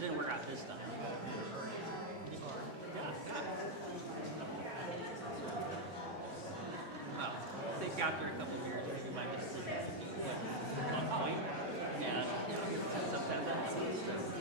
just didn't work out this time. Well, I think after a couple of years, maybe my Mississippi on point. Yeah, sometimes that happens. So.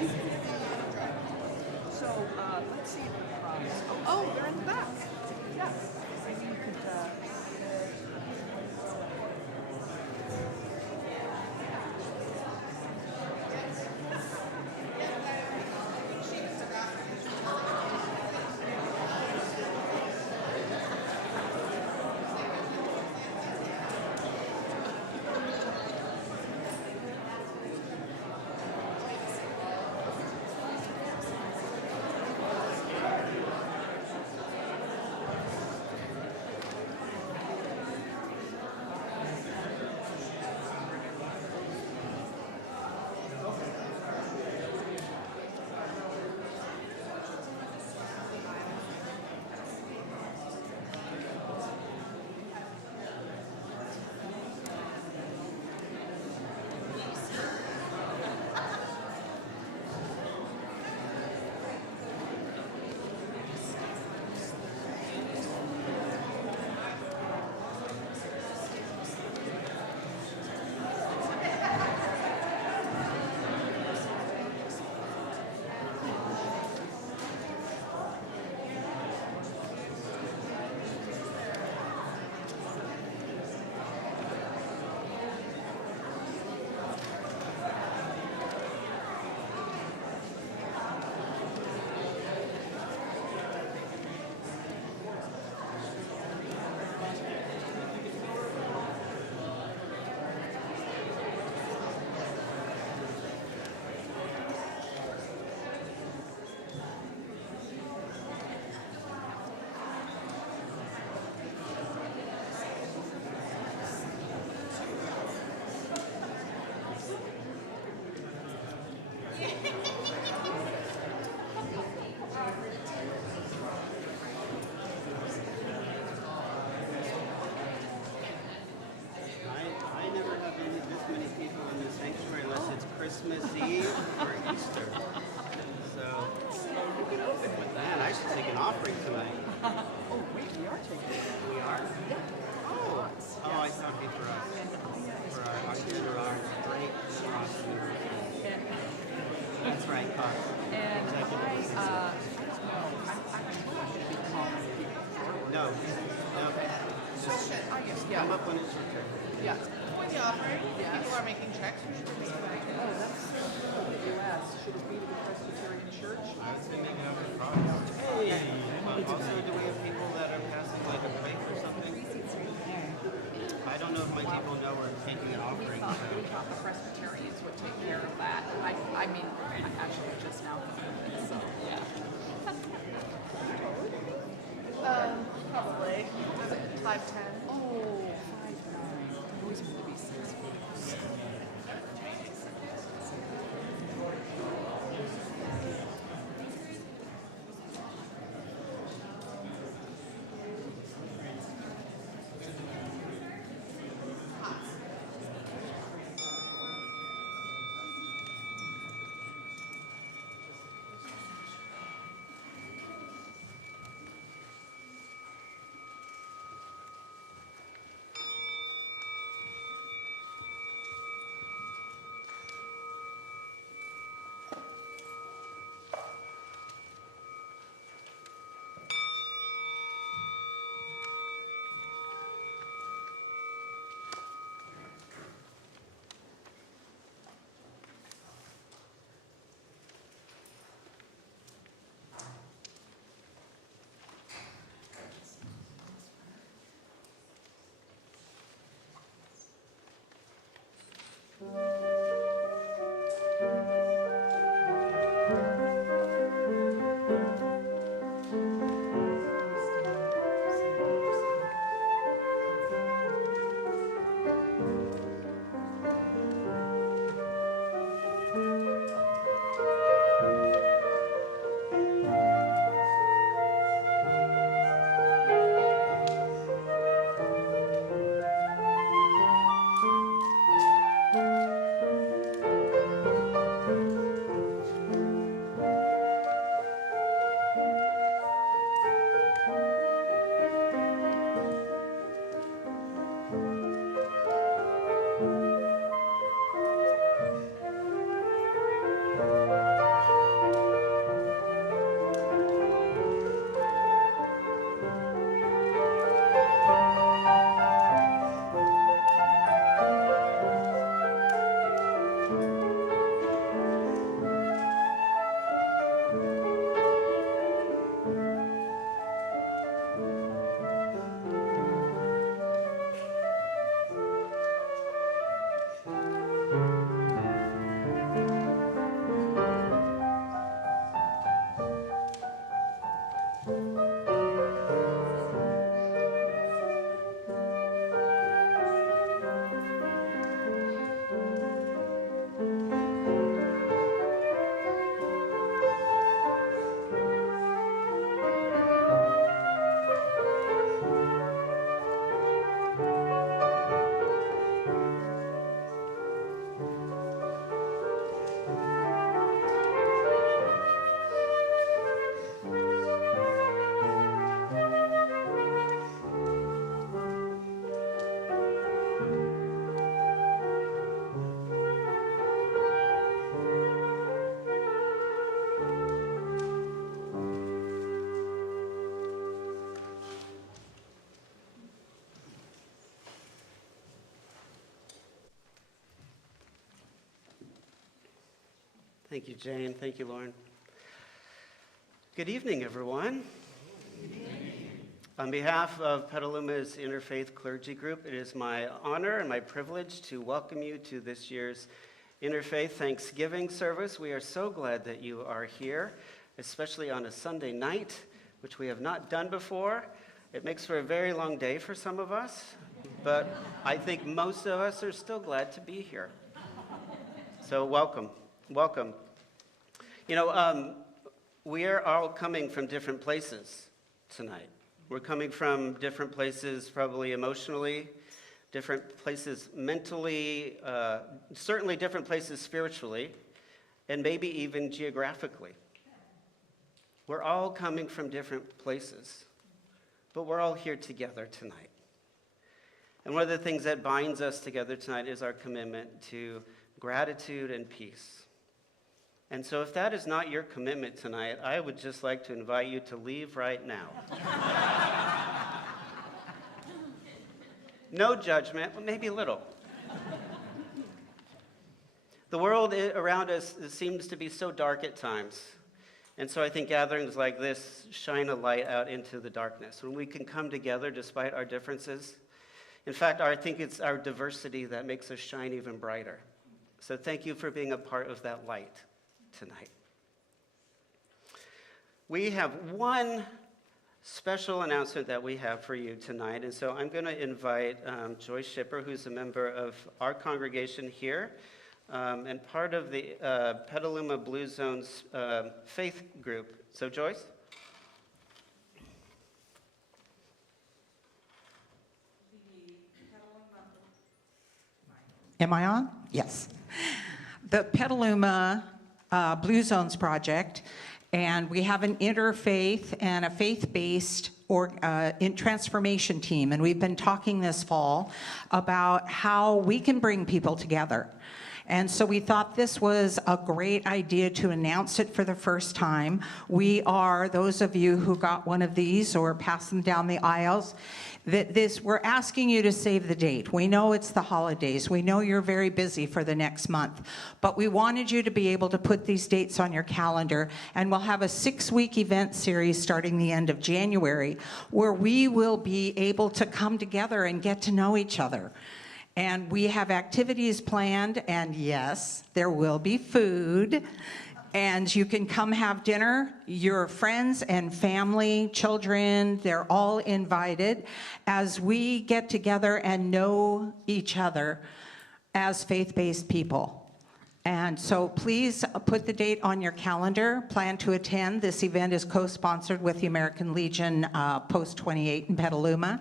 So let's see if the props. Oh, they're in the back. Yes. Maybe you could. Christmas Eve or Easter. So, man, I should take an offering tonight. Oh, wait, we are taking it. We are? Yeah. Oh, I thought it'd be for us. For our dinner, our great cost. That's right, cost. And I don't know. I should be calling people. No. So, I guess, yeah. Come up when it's your turn. Yeah. For the offering, people are making checks. We should make money. Oh, that's U.S. Should it be to the Presbyterian Church? I would say make it over the cross. Hey! Also, do we have people that are passing like a plate or something? I don't know if my people know we're taking an offering. We thought the Presbyterians would take care of that. I mean, I actually just now thought of it, so, yeah. Probably. 5:10. Oh, 5'9". Always wanted to be 6 feet. Thank you, Jane. Thank you, Lauren. Good evening, everyone. Good evening. On behalf of Petaluma's Interfaith Clergy Group, it is my honor and my privilege to welcome you to this year's Interfaith Thanksgiving service. We are so glad that you are here, especially on a Sunday night, which we have not done before. It makes for a very long day for some of us, but I think most of us are still glad to be here. So welcome. Welcome. You know, we are all coming from different places tonight. We're coming from different places, probably emotionally, different places mentally, certainly different places spiritually, and maybe even geographically. We're all coming from different places, but we're all here together tonight. And one of the things that binds us together tonight is our commitment to gratitude and peace. And so if that is not your commitment tonight, I would just like to invite you to leave right now. No judgment, but maybe a little. The world around us seems to be so dark at times. And so I think gatherings like this shine a light out into the darkness, when we can come together despite our differences. In fact, I think it's our diversity that makes us shine even brighter. So thank you for being a part of that light tonight. We have one special announcement that we have for you tonight, and so I'm going to invite Joyce Shipper, who's a member of our congregation here, and part of the Petaluma Blue Zone's faith group. So Joyce? Am I on? Yes. The Petaluma Blue Zones Project, and we have an interfaith and a faith-based transformation team, and we've been talking this fall about how we can bring people together. And so we thought this was a great idea to announce it for the first time. We are, those of you who got one of these or pass them down the aisles, we're asking you to save the date. We know it's the holidays. We know you're very busy for the next month, but we wanted you to be able to put these dates on your calendar, and we'll have a 6-week event series starting the end of January where we will be able to come together and get to know each other. And we have activities planned, and yes, there will be food. And you can come have dinner. Your friends and family, children, they're all invited as we get together and know each other as faith-based people. And so please put the date on your calendar. Plan to attend. This event is co-sponsored with the American Legion Post 28 in Petaluma.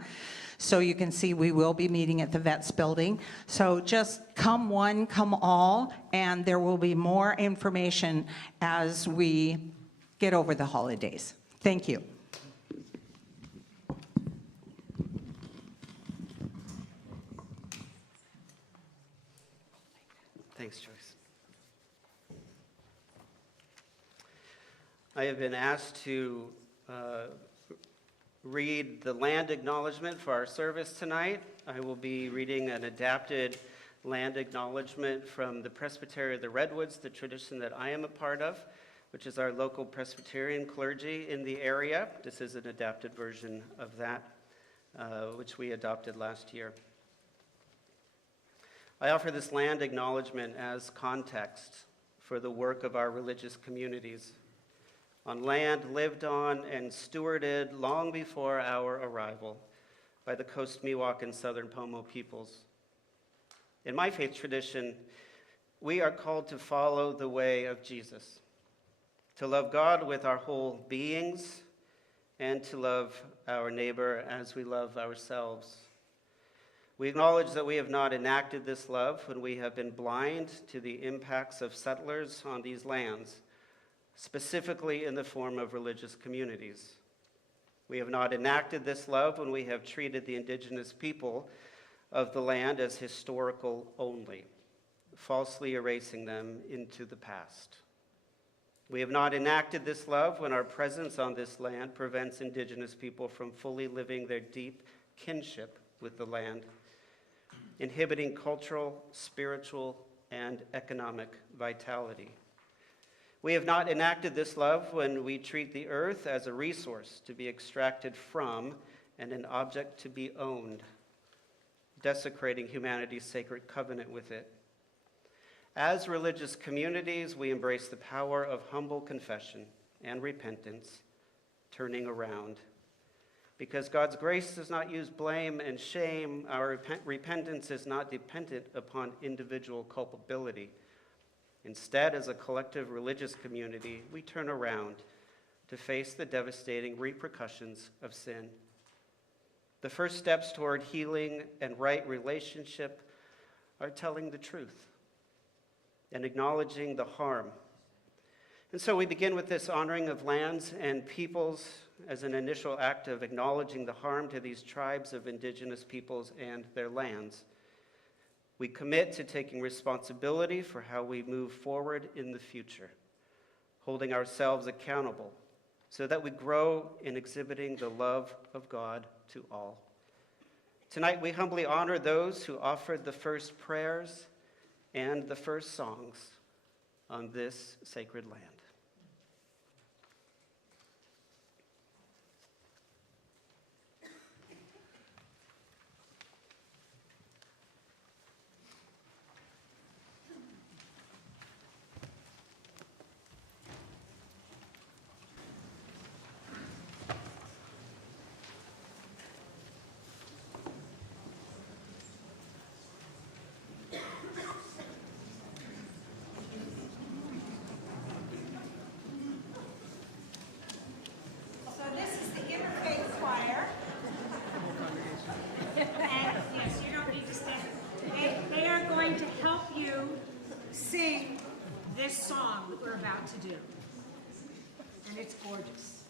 So you can see we will be meeting at the Vets building. So just come one, come all, and there will be more information as we get over the holidays. Thank you. Thanks, Joyce. I have been asked to read the land acknowledgement for our service tonight. I will be reading an adapted land acknowledgement from the Presbyterian of the Redwoods, the tradition that I am a part of, which is our local Presbyterian clergy in the area. This is an adapted version of that, which we adopted last year. I offer this land acknowledgement as context for the work of our religious communities on land lived on and stewarded long before our arrival by the Coast Miwok and Southern Pomo peoples. In my faith tradition, we are called to follow the way of Jesus, to love God with our whole beings, and to love our neighbor as we love ourselves. We acknowledge that we have not enacted this love when we have been blind to the impacts of settlers on these lands, specifically in the form of religious communities. We have not enacted this love when we have treated the indigenous people of the land as historical only, falsely erasing them into the past. We have not enacted this love when our presence on this land prevents indigenous people from fully living their deep kinship with the land, inhibiting cultural, spiritual, and economic vitality. We have not enacted this love when we treat the earth as a resource to be extracted from and an object to be owned, desecrating humanity's sacred covenant with it. As religious communities, we embrace the power of humble confession and repentance, turning around. Because God's grace does not use blame and shame, our repentance is not dependent upon individual culpability. Instead, as a collective religious community, we turn around to face the devastating repercussions of sin. The first steps toward healing and right relationship are telling the truth and acknowledging the harm. And so we begin with this honoring of lands and peoples as an initial act of acknowledging the harm to these tribes of indigenous peoples and their lands. We commit to taking responsibility for how we move forward in the future, holding ourselves accountable so that we grow in exhibiting the love of God to all. Tonight, we humbly honor those who offered the first prayers and the first songs on this sacred land. So this is the Interfaith choir. And yes, you don't need to stand. They are going to help you sing this song that we're about to do. And it's gorgeous.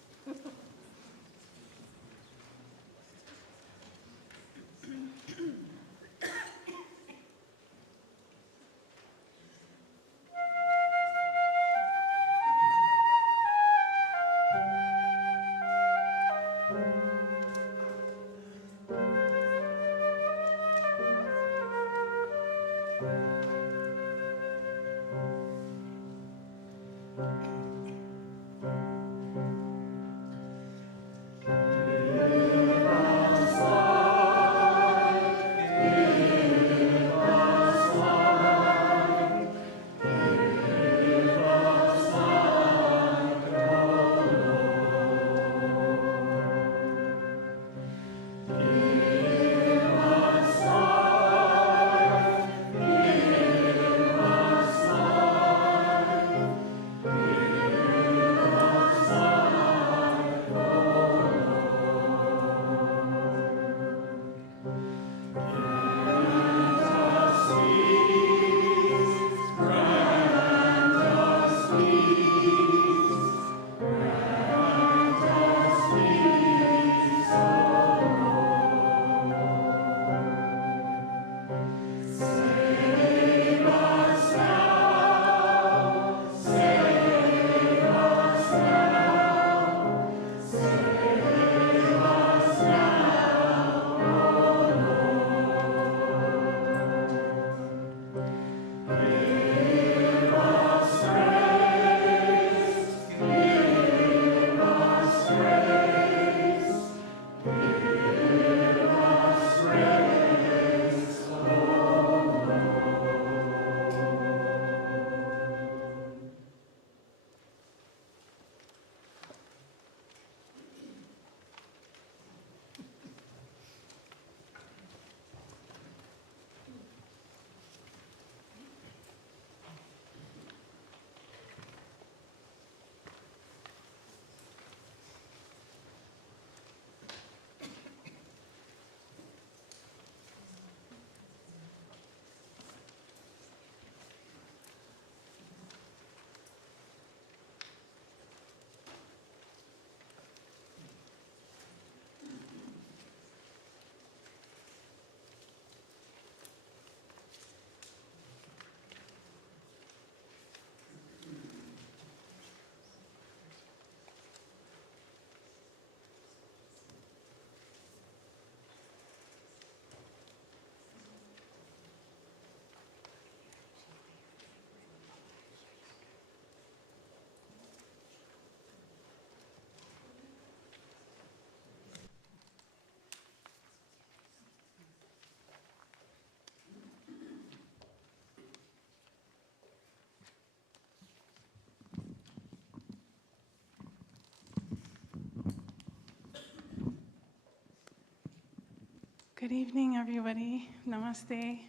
Good evening, everybody. Namaste.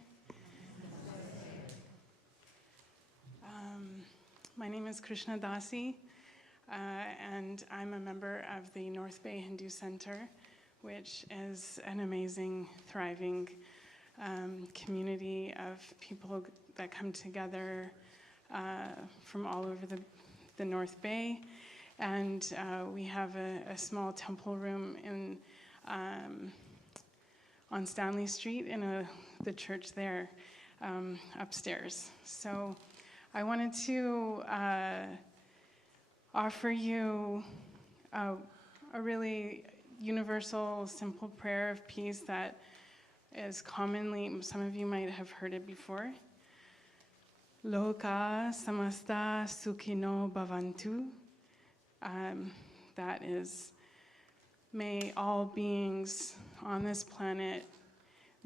My name is Krishna Dasi, and I'm a member of the North Bay Hindu Center, which is an amazing, thriving community of people that come together from all over the North Bay. And we have a small temple room in on Stanley Street in the church there upstairs. So I wanted to offer you a really universal, simple prayer of peace that is commonly, some of you might have heard it before. Loka samasta sukhino bhavantu. That is, may all beings on this planet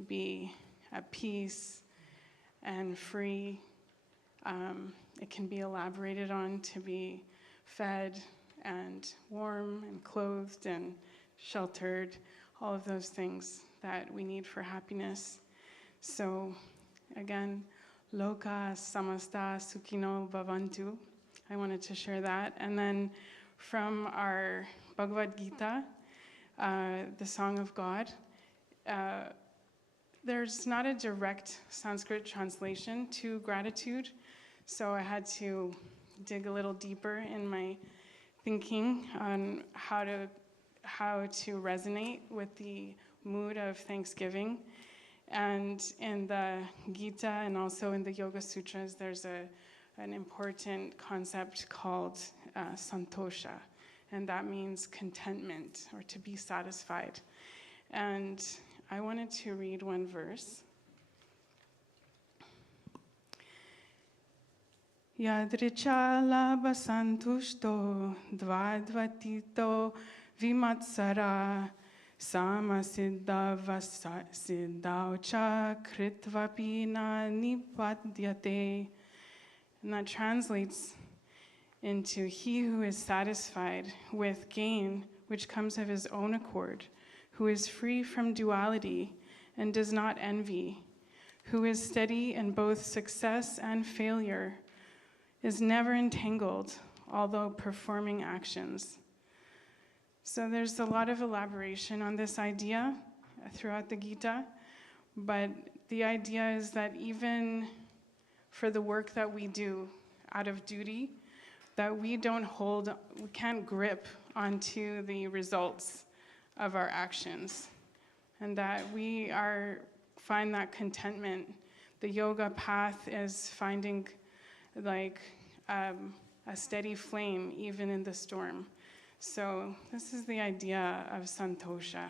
be at peace and free. It can be elaborated on to be fed and warm and clothed and sheltered, all of those things that we need for happiness. So again, Loka samasta sukhino bhavantu. I wanted to share that. And then from our Bhagavad Gita, the Song of God, there's not a direct Sanskrit translation to gratitude, so I had to dig a little deeper in my thinking on how to resonate with the mood of Thanksgiving. And in the Gita and also in the Yoga Sutras, there's an important concept called santosha, and that means contentment or to be satisfied. And I wanted to read one verse. Yadricha labha santushto dvadvatito vimatsara samasiddha siddhaucha kritvapina nipadyate. And that translates into he who is satisfied with gain which comes of his own accord, who is free from duality and does not envy, who is steady in both success and failure, is never entangled, although performing actions. So there's a lot of elaboration on this idea throughout the Gita, but the idea is that even for the work that we do out of duty, that we can't grip onto the results of our actions, and that we find that contentment. The yoga path is finding like a steady flame even in the storm. So this is the idea of santosha,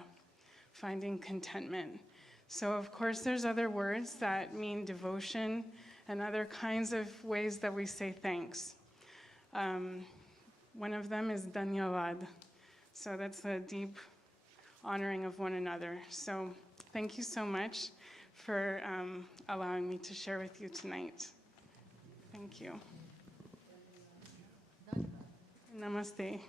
finding contentment. So of course there's other words that mean devotion and other kinds of ways that we say thanks. One of them is dhanyavad. So that's a deep honoring of one another. So thank you so much for allowing me to share with you tonight. Thank you. Namaste.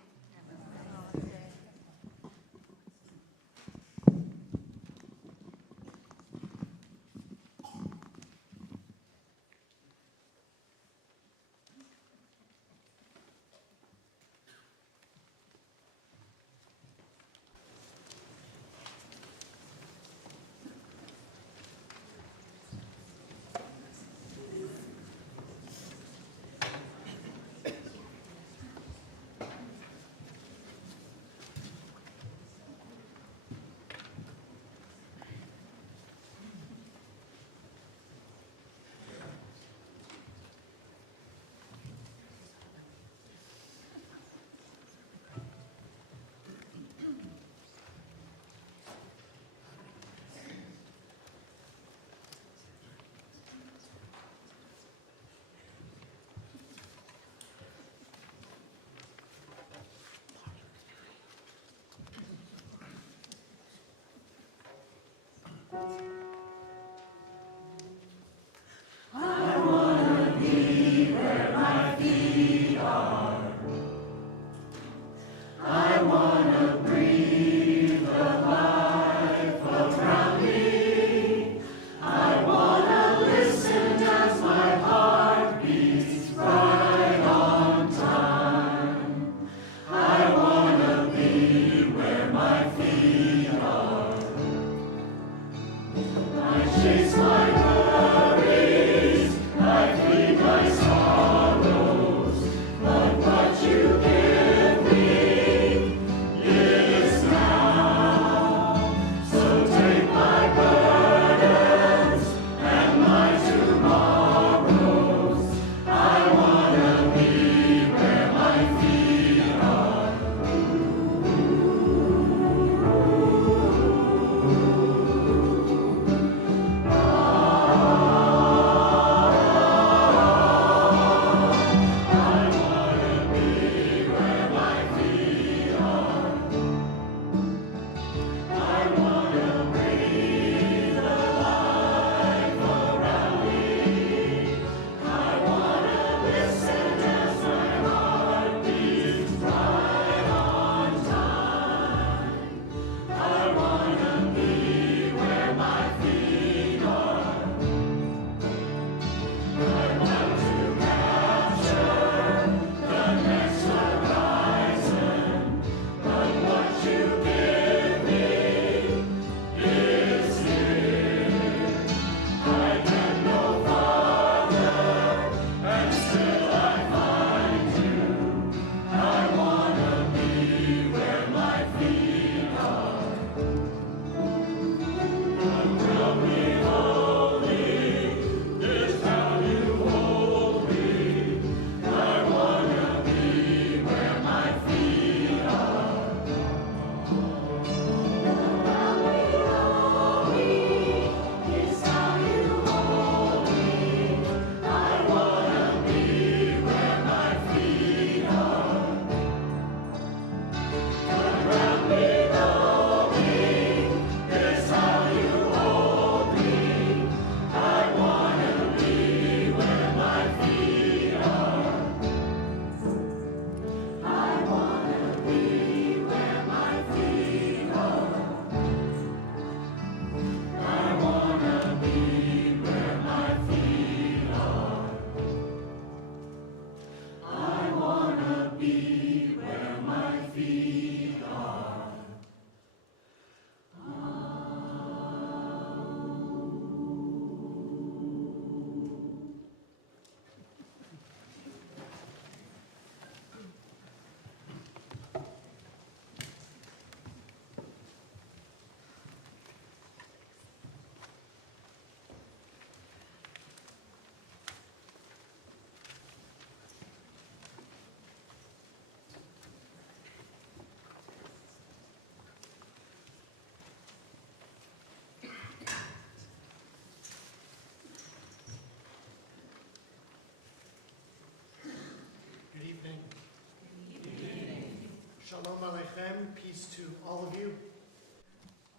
FM, peace to all of you.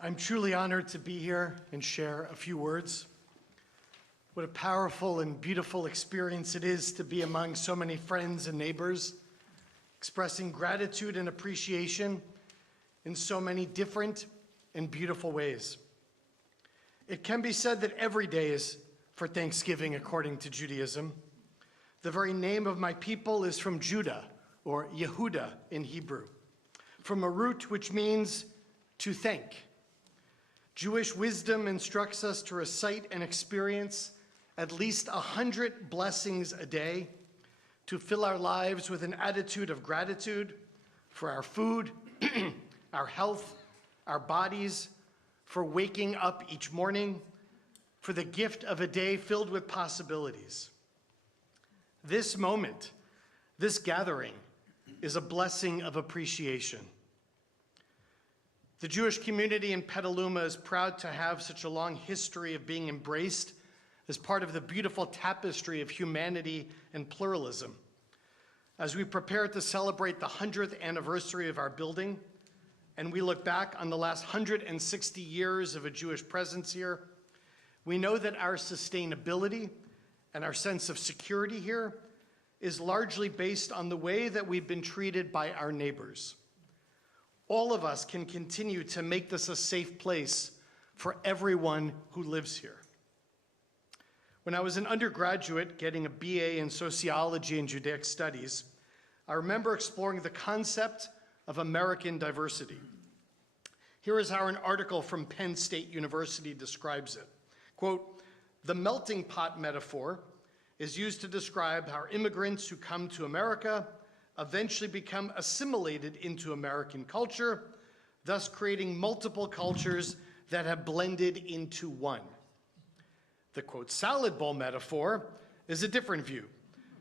I'm truly honored to be here and share a few words. What a powerful and beautiful experience it is to be among so many friends and neighbors, expressing gratitude and appreciation in so many different and beautiful ways. It can be said that every day is for Thanksgiving according to Judaism. The very name of my people is from Judah, or Yehuda in Hebrew, from a root which means to thank. Jewish wisdom instructs us to recite and experience at least 100 blessings a day, to fill our lives with an attitude of gratitude for our food, our health, our bodies, for waking up each morning, for the gift of a day filled with possibilities. This moment, this gathering, is a blessing of appreciation. The Jewish community in Petaluma is proud to have such a long history of being embraced as part of the beautiful tapestry of humanity and pluralism. As we prepare to celebrate the 100th anniversary of our building, and we look back on the last 160 years of a Jewish presence here, we know that our sustainability and our sense of security here is largely based on the way that we've been treated by our neighbors. All of us can continue to make this a safe place for everyone who lives here. When I was an undergraduate getting a BA in sociology and Judaic studies, I remember exploring the concept of American diversity. Here is how an article from Penn State University describes it. Quote, "The melting pot metaphor is used to describe how immigrants who come to America eventually become assimilated into American culture, thus creating multiple cultures that have blended into one. The, quote, salad bowl metaphor is a different view,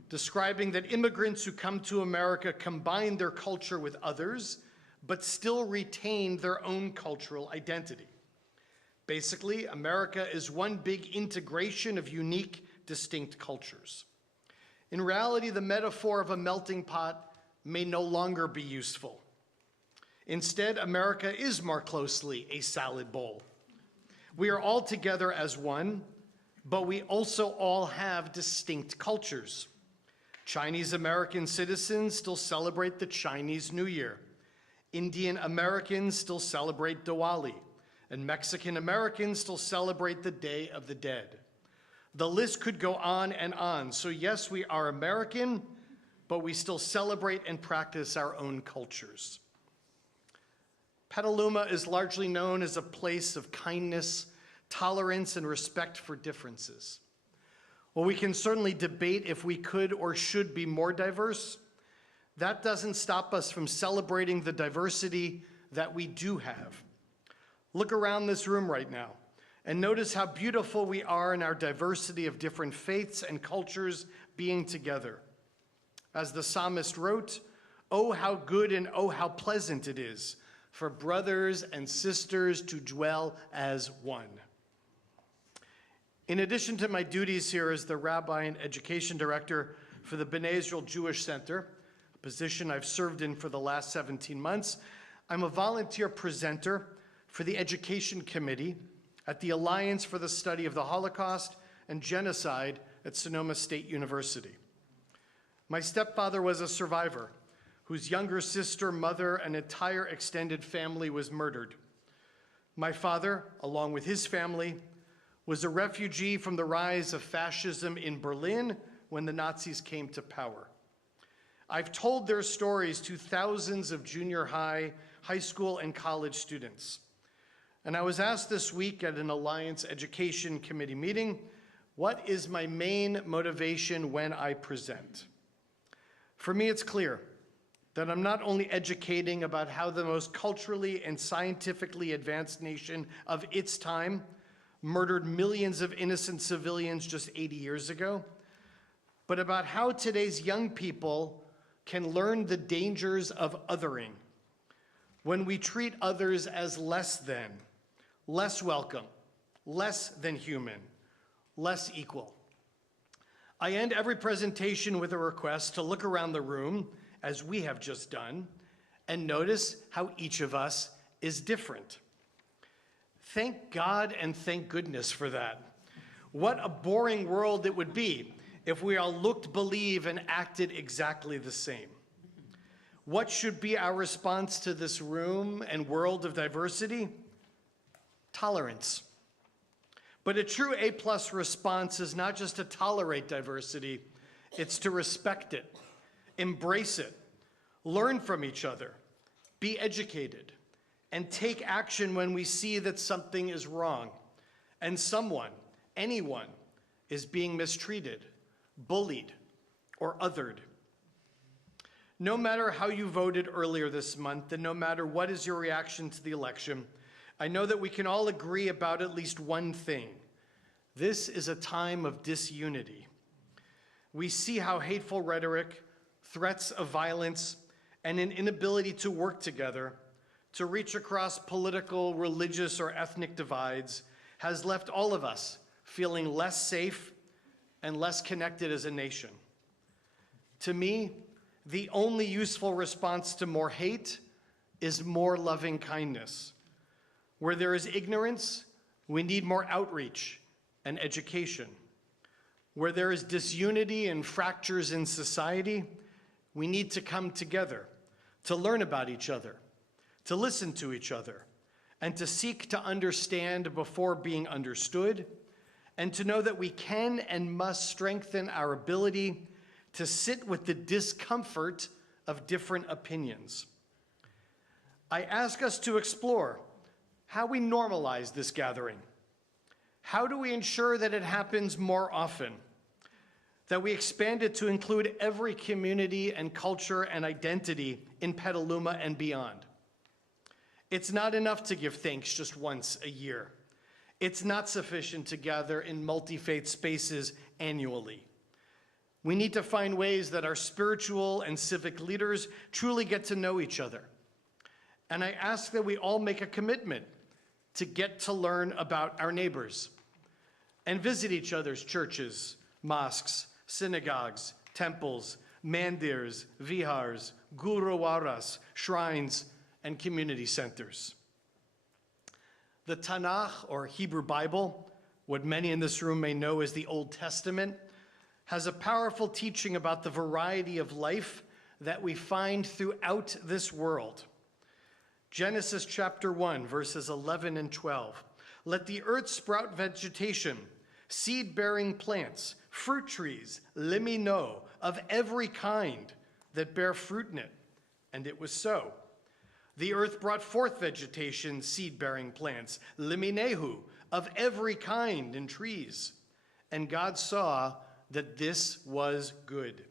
describing that immigrants who come to America combine their culture with others, but still retain their own cultural identity. Basically, America is one big integration of unique, distinct cultures. In reality, the metaphor of a melting pot may no longer be useful. Instead, America is more closely a salad bowl. We are all together as one, but we also all have distinct cultures. Chinese American citizens still celebrate the Chinese New Year. Indian Americans still celebrate Diwali, and Mexican Americans still celebrate the Day of the Dead. The list could go on and on. So yes, we are American, but we still celebrate and practice our own cultures. Petaluma is largely known as a place of kindness, tolerance, and respect for differences. While we can certainly debate if we could or should be more diverse, that doesn't stop us from celebrating the diversity that we do have. Look around this room right now and notice how beautiful we are in our diversity of different faiths and cultures being together. As the psalmist wrote, "Oh, how good and oh, how pleasant it is for brothers and sisters to dwell as one." In addition to my duties here as the Rabbi and Education Director for the B'nai Israel Jewish Center, a position I've served in for the last 17 months, I'm a volunteer presenter for the Education Committee at the Alliance for the Study of the Holocaust and Genocide at Sonoma State University. My stepfather was a survivor whose younger sister, mother, and entire extended family was murdered. My father, along with his family, was a refugee from the rise of fascism in Berlin when the Nazis came to power. I've told their stories to thousands of junior high, high school, and college students. And I was asked this week at an Alliance Education Committee meeting, what is my main motivation when I present? For me, it's clear that I'm not only educating about how the most culturally and scientifically advanced nation of its time murdered millions of innocent civilians just 80 years ago, but about how today's young people can learn the dangers of othering when we treat others as less than, less welcome, less than human, less equal. I end every presentation with a request to look around the room, as we have just done, and notice how each of us is different. Thank God and thank goodness for that. What a boring world it would be if we all looked, believed, and acted exactly the same. What should be our response to this room and world of diversity? Tolerance. But a true A+ response is not just to tolerate diversity, it's to respect it, embrace it, learn from each other, be educated, and take action when we see that something is wrong and someone, anyone, is being mistreated, bullied, or othered. No matter how you voted earlier this month, and no matter what is your reaction to the election, I know that we can all agree about at least one thing. This is a time of disunity. We see how hateful rhetoric, threats of violence, and an inability to work together, to reach across political, religious, or ethnic divides, has left all of us feeling less safe and less connected as a nation. To me, the only useful response to more hate is more loving kindness. Where there is ignorance, we need more outreach and education. Where there is disunity and fractures in society, we need to come together to learn about each other, to listen to each other, and to seek to understand before being understood, and to know that we can and must strengthen our ability to sit with the discomfort of different opinions. I ask us to explore how we normalize this gathering. How do we ensure that it happens more often? That we expand it to include every community and culture and identity in Petaluma and beyond. It's not enough to give thanks just once a year. It's not sufficient to gather in multi-faith spaces annually. We need to find ways that our spiritual and civic leaders truly get to know each other. And I ask that we all make a commitment to get to learn about our neighbors and visit each other's churches, mosques, synagogues, temples, mandirs, vihars, gurudwaras, shrines, and community centers. The Tanakh, or Hebrew Bible, what many in this room may know as the Old Testament, has a powerful teaching about the variety of life that we find throughout this world. Genesis chapter 1, verses 11 and 12. Let the earth sprout vegetation, seed-bearing plants, fruit trees, limino, of every kind that bear fruit in it. And it was so. The earth brought forth vegetation, seed-bearing plants, liminehu, of every kind and trees. And God saw that this was good.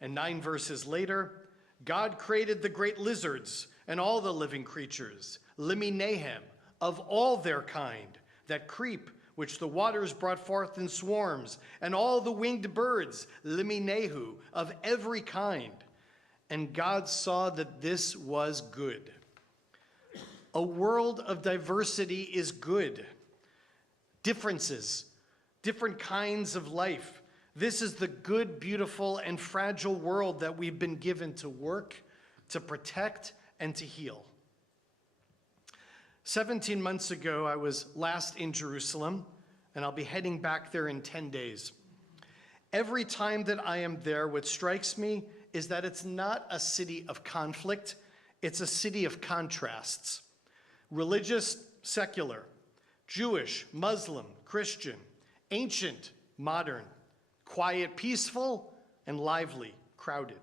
And 9 verses later, God created the great lizards and all the living creatures, liminehem, of all their kind, that creep, which the waters brought forth in swarms, and all the winged birds, liminehu, of every kind. And God saw that this was good. A world of diversity is good. Differences, different kinds of life. This is the good, beautiful, and fragile world that we've been given to work, to protect, and to heal. 17 months ago, I was last in Jerusalem, and I'll be heading back there in 10 days. Every time that I am there, what strikes me is that it's not a city of conflict, it's a city of contrasts. Religious, secular, Jewish, Muslim, Christian, ancient, modern, quiet, peaceful, and lively, crowded.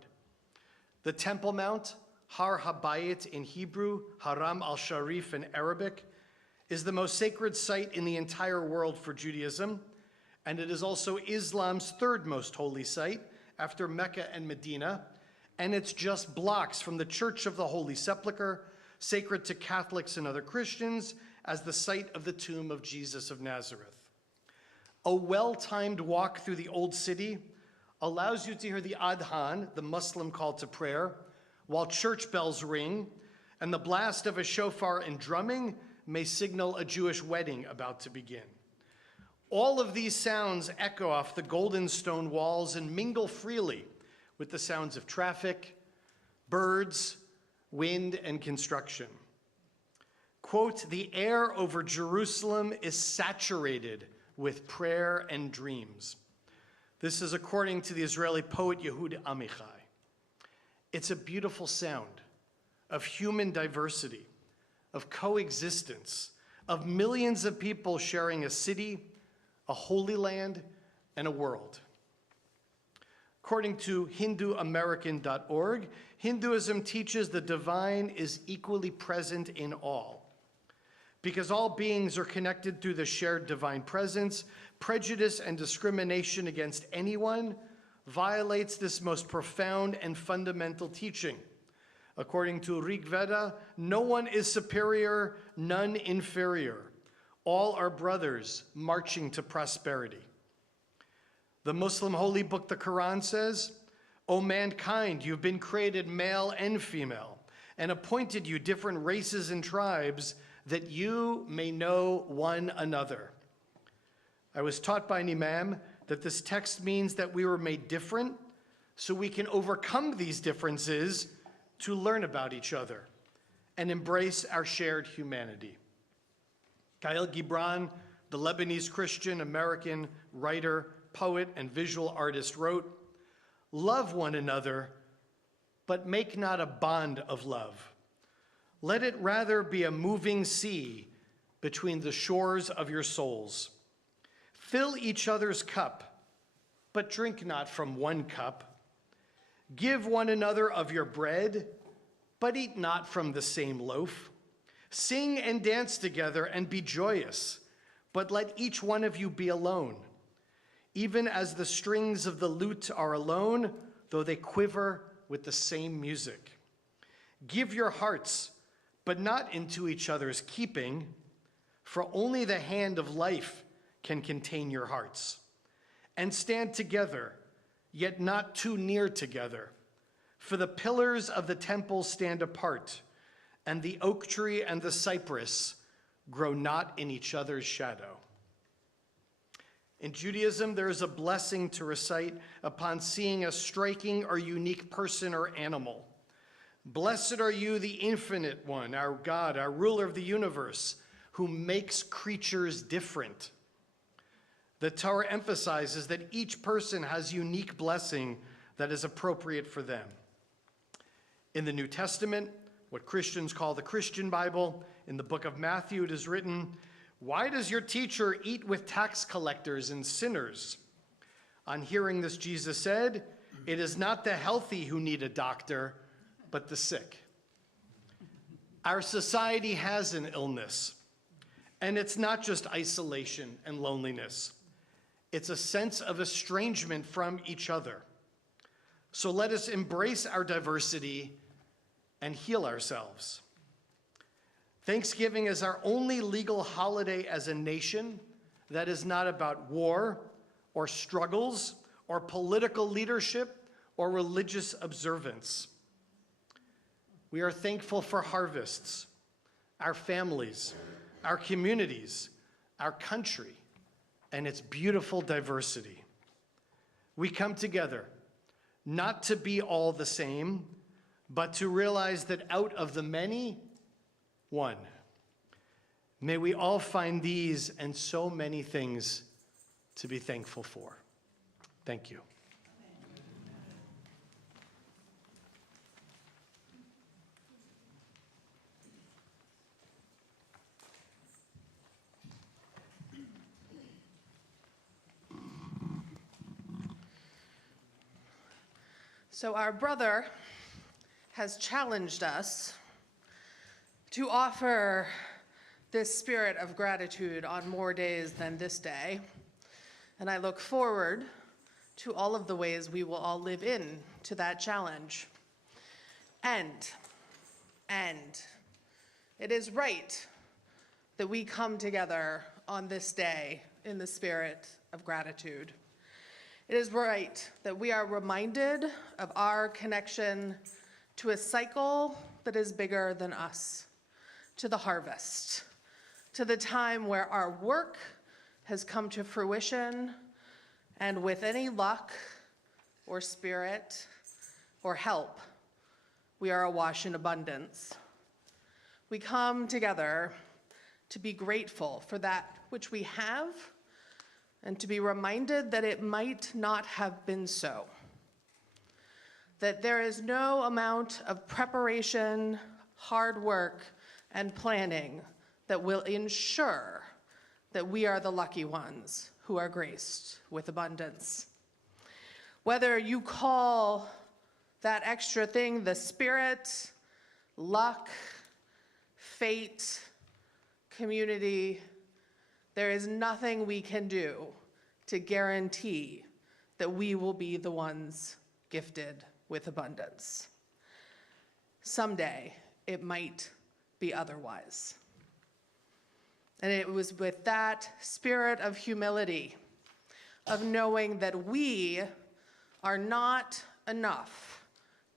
The Temple Mount, Har Habayit in Hebrew, Haram al-Sharif in Arabic, is the most sacred site in the entire world for Judaism, and it is also Islam's third most holy site after Mecca and Medina, and it's just blocks from the Church of the Holy Sepulchre, sacred to Catholics and other Christians, as the site of the tomb of Jesus of Nazareth. A well-timed walk through the Old City allows you to hear the Adhan, the Muslim call to prayer, while church bells ring, and the blast of a shofar and drumming may signal a Jewish wedding about to begin. All of these sounds echo off the golden stone walls and mingle freely with the sounds of traffic, birds, wind, and construction. Quote, "The air over Jerusalem is saturated with prayer and dreams." This is according to the Israeli poet Yehud Amichai. It's a beautiful sound of human diversity, of coexistence, of millions of people sharing a city, a holy land, and a world. According to HinduAmerican.org, Hinduism teaches the divine is equally present in all. Because all beings are connected through the shared divine presence, prejudice and discrimination against anyone violates this most profound and fundamental teaching. According to Rig Veda, no one is superior, none inferior. All are brothers marching to prosperity. The Muslim holy book, the Quran, says, "O mankind, you've been created male and female, and appointed you different races and tribes, that you may know one another." I was taught by an imam that this text means that we were made different so we can overcome these differences to learn about each other and embrace our shared humanity. Khalil Gibran, the Lebanese Christian American writer, poet, and visual artist, wrote, "Love one another, but make not a bond of love. Let it rather be a moving sea between the shores of your souls. Fill each other's cup, but drink not from one cup. Give one another of your bread, but eat not from the same loaf. Sing and dance together and be joyous, but let each one of you be alone, even as the strings of the lute are alone, though they quiver with the same music. Give your hearts, but not into each other's keeping, for only the hand of life can contain your hearts. And stand together, yet not too near together, for the pillars of the temple stand apart, and the oak tree and the cypress grow not in each other's shadow." In Judaism, there is a blessing to recite upon seeing a striking or unique person or animal. "Blessed are you, the infinite one, our God, our ruler of the universe, who makes creatures different." The Torah emphasizes that each person has unique blessing that is appropriate for them. In the New Testament, what Christians call the Christian Bible, in the book of Matthew, it is written, "Why does your teacher eat with tax collectors and sinners?" On hearing this, Jesus said, "It is not the healthy who need a doctor, but the sick." Our society has an illness, and it's not just isolation and loneliness. It's a sense of estrangement from each other. So let us embrace our diversity and heal ourselves. Thanksgiving is our only legal holiday as a nation that is not about war or struggles or political leadership or religious observance. We are thankful for harvests, our families, our communities, our country, and its beautiful diversity. We come together not to be all the same, but to realize that out of the many, one. May we all find these and so many things to be thankful for. Thank you. So our brother has challenged us to offer this spirit of gratitude on more days than this day. And I look forward to all of the ways we will all live in to that challenge. And it is right that we come together on this day in the spirit of gratitude. It is right that we are reminded of our connection to a cycle that is bigger than us, to the harvest, to the time where our work has come to fruition, and with any luck or spirit or help, we are awash in abundance. We come together to be grateful for that which we have and to be reminded that it might not have been so. That there is no amount of preparation, hard work, and planning that will ensure that we are the lucky ones who are graced with abundance. Whether you call that extra thing the Spirit, luck, fate, community, there is nothing we can do to guarantee that we will be the ones gifted with abundance. Someday, it might be otherwise. And it was with that spirit of humility, of knowing that we are not enough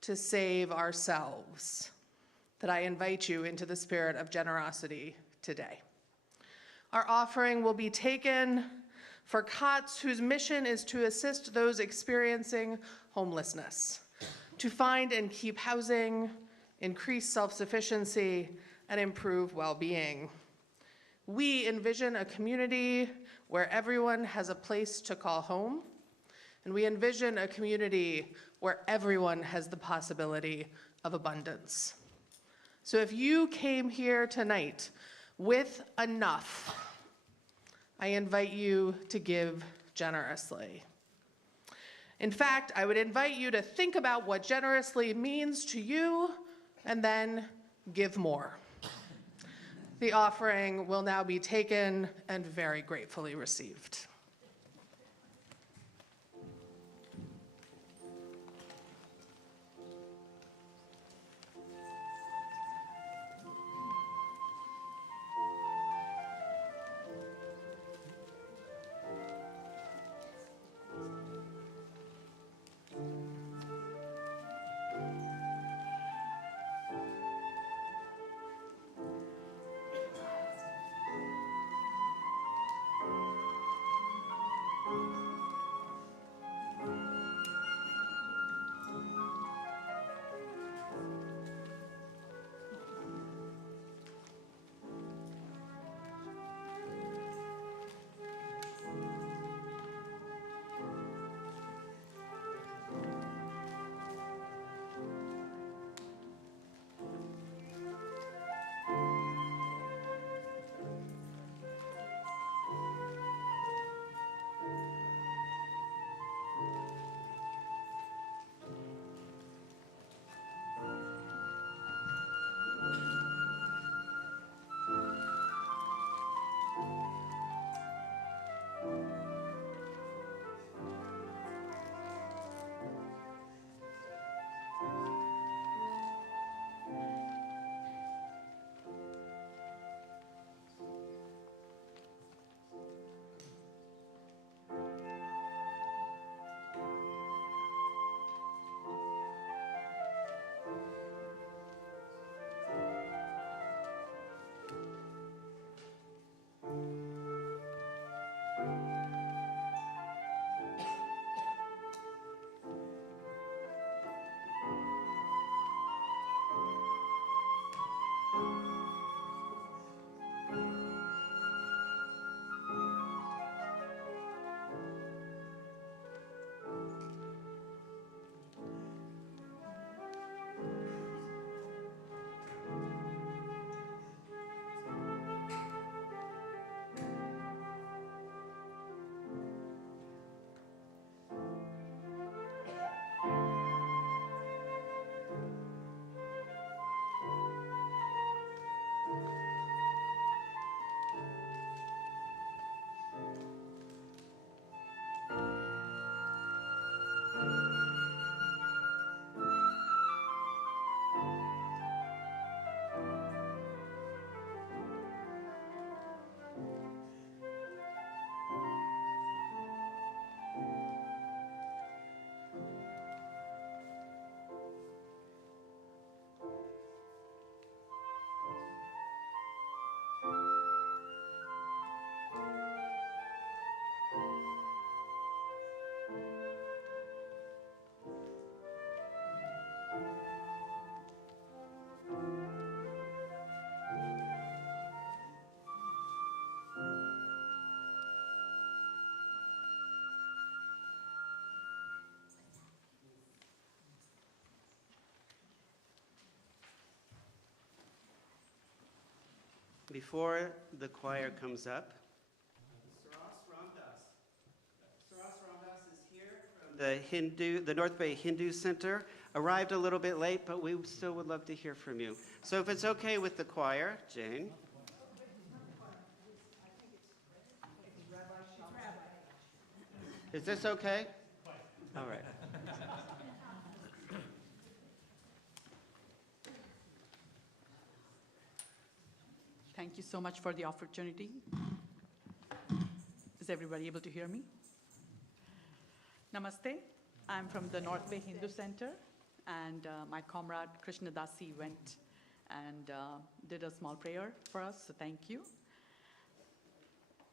to save ourselves, that I invite you into the spirit of generosity today. Our offering will be taken for COTS, whose mission is to assist those experiencing homelessness, to find and keep housing, increase self-sufficiency, and improve well-being. We envision a community where everyone has a place to call home, and we envision a community where everyone has the possibility of abundance. So if you came here tonight with enough, I invite you to give generously. In fact, I would invite you to think about what generously means to you and then give more. The offering will now be taken and very gratefully received. Before the choir comes up, Saras Ramdas is here from the North Bay Hindu Center. Arrived a little bit late, but we still would love to hear from you. So if it's okay with the choir, Jane. Is this okay? All right. Thank you so much for the opportunity. Is everybody able to hear me? Namaste. I'm from the North Bay Hindu Center, and my comrade Krishna Dasi went and did a small prayer for us, so thank you.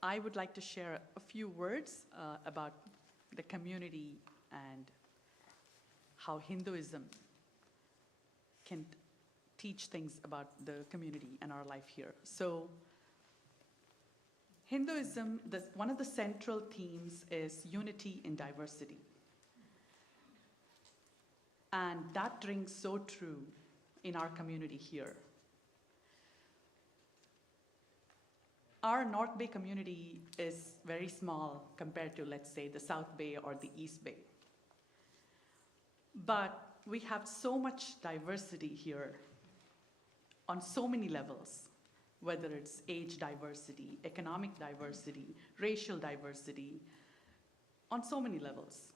I would like to share a few words about the community and how Hinduism can teach things about the community and our life here. So Hinduism, one of the central themes is unity in diversity. And that rings so true in our community here. Our North Bay community is very small compared to, let's say, the South Bay or the East Bay. But we have so much diversity here on so many levels, whether it's age diversity, economic diversity, racial diversity, on so many levels.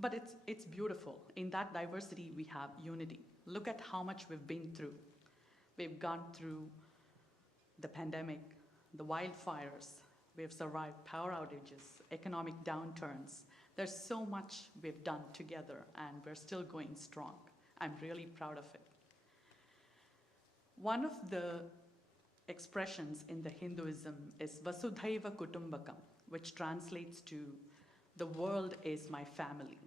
But it's beautiful. In that diversity, we have unity. Look at how much we've been through. We've gone through the pandemic, the wildfires. We've survived power outages, economic downturns. There's so much we've done together, and we're still going strong. I'm really proud of it. One of the expressions in the Hinduism is Vasudhaiva Kutumbakam, which translates to the world is my family.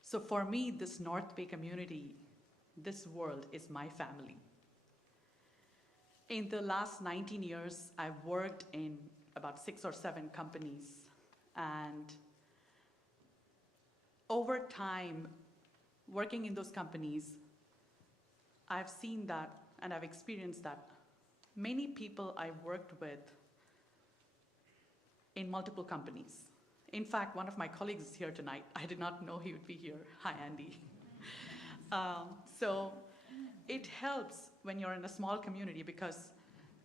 So for me, this North Bay community, this world is my family. In the last 19 years, I've worked in about 6 or 7 companies, and over time, working in those companies, I've seen that and I've experienced that many people I've worked with in multiple companies. In fact, one of my colleagues is here tonight. I did not know he would be here. Hi, Andy. So it helps when you're in a small community because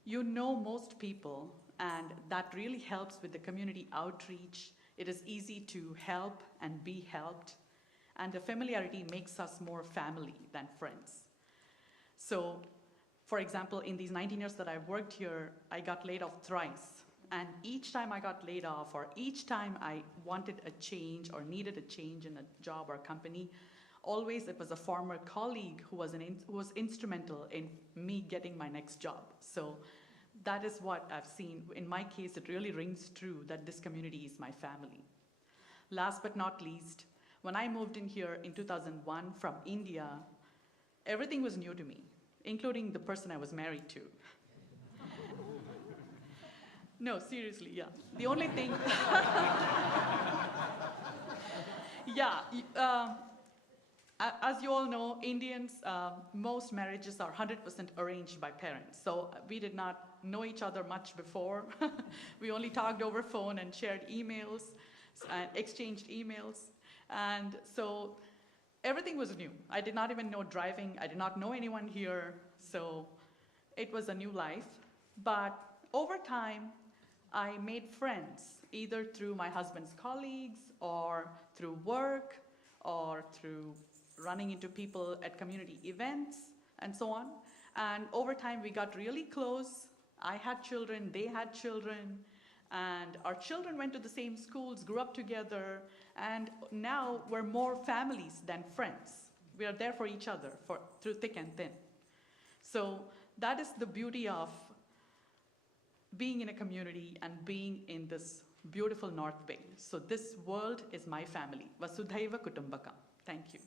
you know most people, and that really helps with the community outreach. It is easy to help and be helped, and the familiarity makes us more family than friends. So, for example, in these 19 years that I've worked here, I got laid off thrice. And each time I got laid off, or each time I wanted a change or needed a change in a job or company, always it was a former colleague who was instrumental in me getting my next job. So that is what I've seen. In my case, it really rings true that this community is my family. Last but not least, when I moved in here in 2001 from India, everything was new to me, including the person I was married to. No, seriously, yeah. The only thing, as you all know, Indians, most marriages are 100% arranged by parents. So we did not know each other much before. We only talked over phone and shared emails and exchanged emails. And so everything was new. I did not even know driving. I did not know anyone here. So it was a new life. But over time, I made friends, either through my husband's colleagues or through work or through running into people at community events and so on. And over time, we got really close. I had children, they had children, and our children went to the same schools, grew up together, and now we're more families than friends. We are there for each other through thick and thin. So that is the beauty of being in a community and being in this beautiful North Bay. So this world is my family. Vasudhaiva Kutumbakam. Thank you.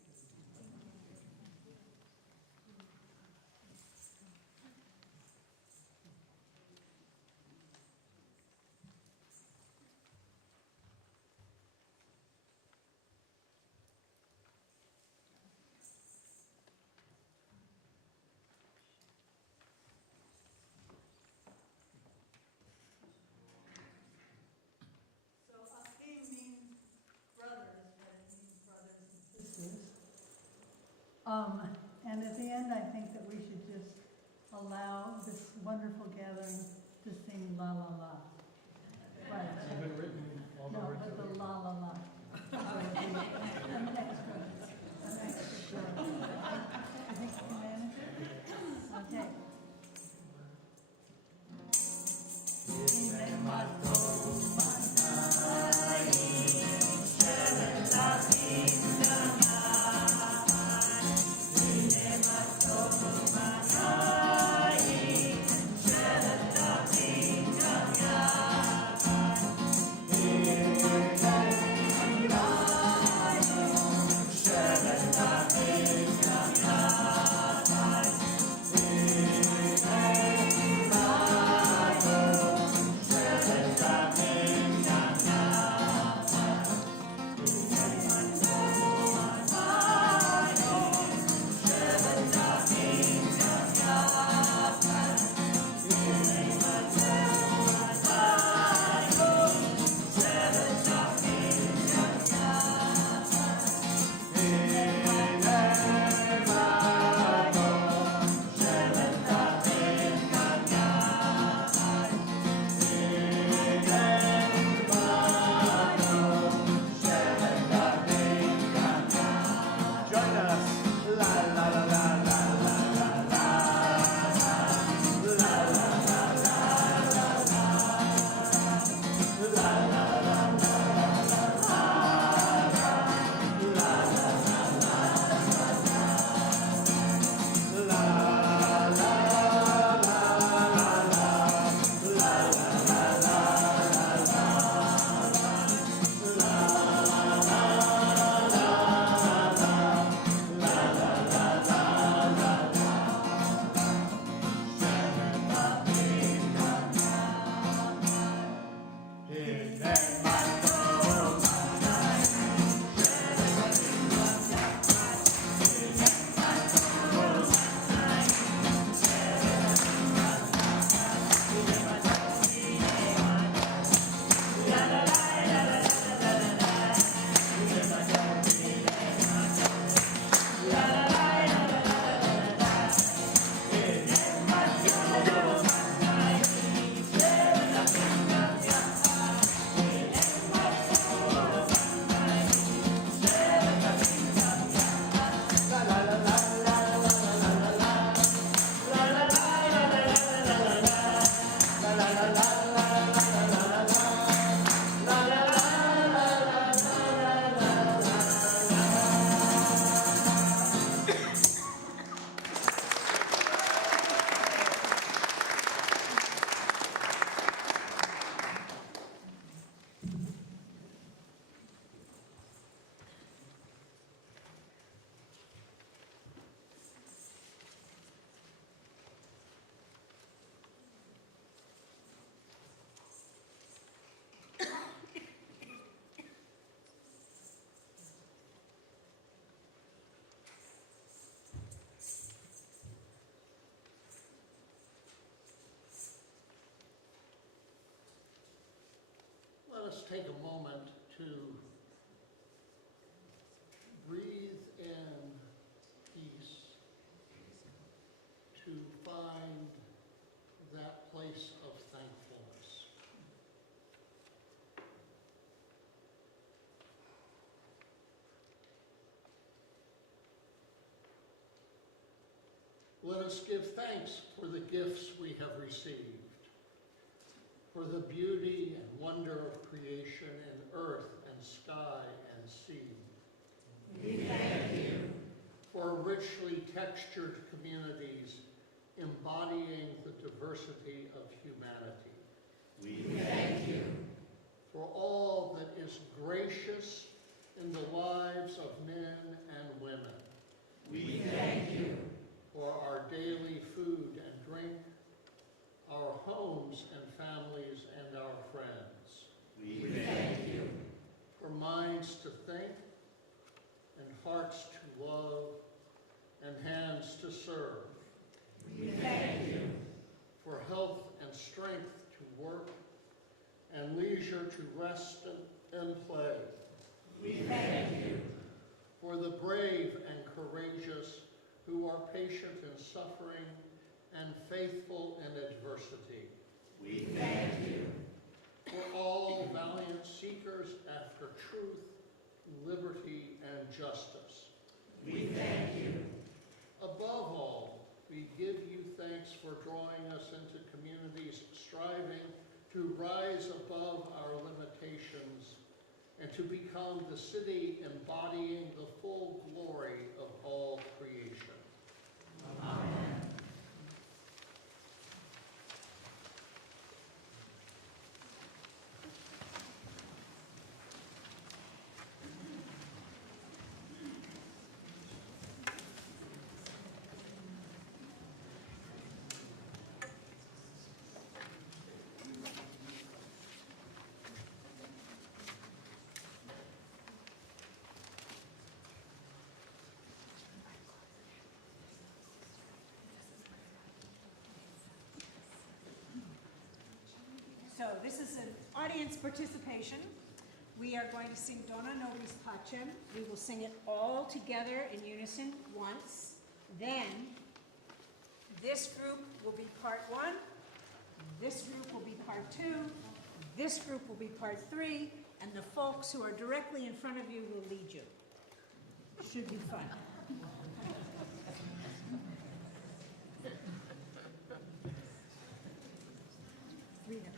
And at the end, I think that we should just allow this wonderful gathering to sing la la la. Right. No, but the la la la. So an extra chord. I think you can manage it? Okay. Let us take a moment to breathe in peace, to find that place of thankfulness. Let us give thanks for the gifts we have received, for the beauty and wonder of creation in earth and sky and sea. We thank you. For richly textured communities embodying the diversity of humanity. We thank you. For all that is gracious in the lives of men and women. We thank you. For our daily food and drink, our homes and families and our friends. We thank you. For minds to think and hearts to love and hands to serve. We thank you. For health and strength to work and leisure to rest and play. We thank you. For the brave and courageous are patient in suffering and faithful in adversity. We thank you. For all valiant seekers after truth, liberty, and justice. We thank you. Above all, we give you thanks for drawing us into communities striving to rise above our limitations and to become the city embodying the full glory of all creation. Amen. So this is an audience participation. We are going to sing Dona Nobis Pacem. We will sing it all together in unison once. Then this group will be part 1. This group will be part 2. This group will be part 3. And the folks who are directly in front of you will lead you. Should be fun. Three notes.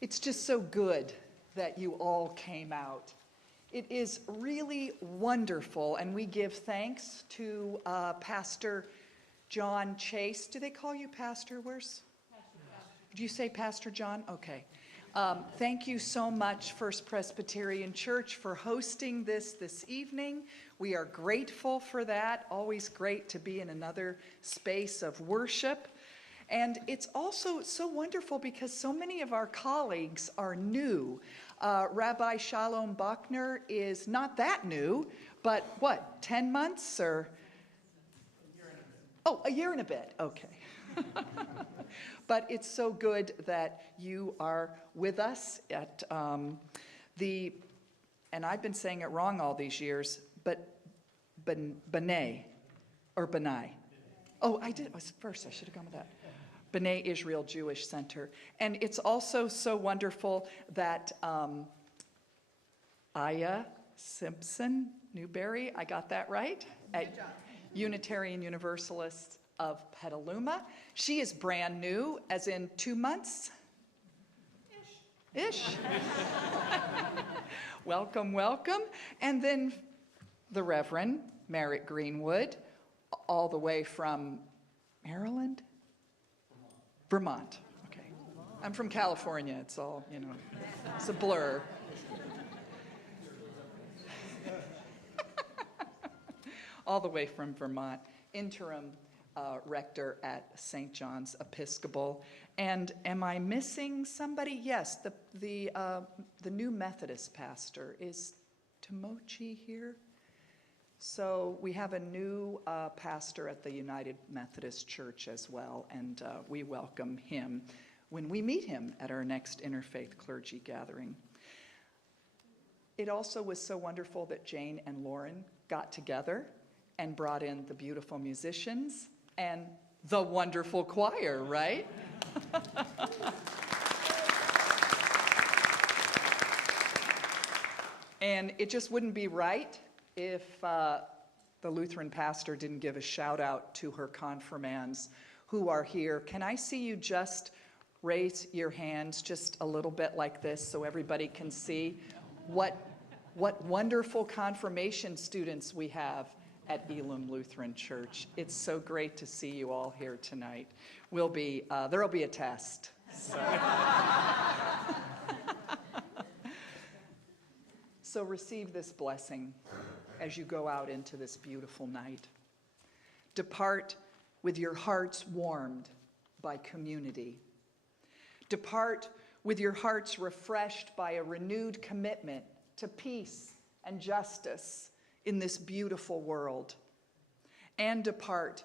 It's just so good that you all came out. It is really wonderful, and we give thanks to Pastor John Chase. Do they call you Pastor? Where's? Did you say Pastor John? Okay. Thank you so much, First Presbyterian Church, for hosting this evening. We are grateful for that. Always great to be in another space of worship. And it's also so wonderful because so many of our colleagues are new. Rabbi Shalom Bachner is not that new, but what, 10 months or? Oh, a year and a bit, okay. But it's so good that you are with us at and I've been saying it wrong all these years, but B'nai, or B'nai. Oh, I did, I was first, I should have gone with that. B'nai Israel Jewish Center. And it's also so wonderful that Aya Simpson Newberry, I got that right? At Unitarian Universalists of Petaluma. She is brand new, as in 2 months? Ish. Welcome, welcome. And then the Reverend Merritt Greenwood, all the way from Maryland? Vermont. Okay. I'm from California. It's all, you know, it's a blur. All the way from Vermont. Interim rector at St. John's Episcopal. And am I missing somebody? Yes, the new Methodist pastor. Is Tomochi here? So we have a new pastor at the United Methodist Church as well, and we welcome him when we meet him at our next Interfaith Clergy Gathering. It also was so wonderful that Jane and Lauren got together and brought in the beautiful musicians and the wonderful choir, right? And it just wouldn't be right if the Lutheran pastor didn't give a shout out to her confirmands who are here. Can I see you just raise your hands just a little bit like this so everybody can see what wonderful confirmation students we have at Elam Lutheran Church. It's so great to see you all here tonight. There'll be a test. So. So receive this blessing as you go out into this beautiful night. Depart with your hearts warmed by community. Depart with your hearts refreshed by a renewed commitment to peace and justice in this beautiful world. And depart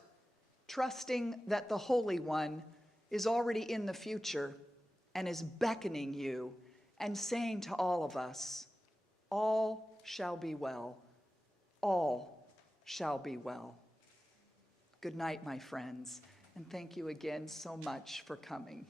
trusting that the Holy One is already in the future and is beckoning you and saying to all of us, all shall be well. All shall be well. Good night, my friends, and thank you again so much for coming.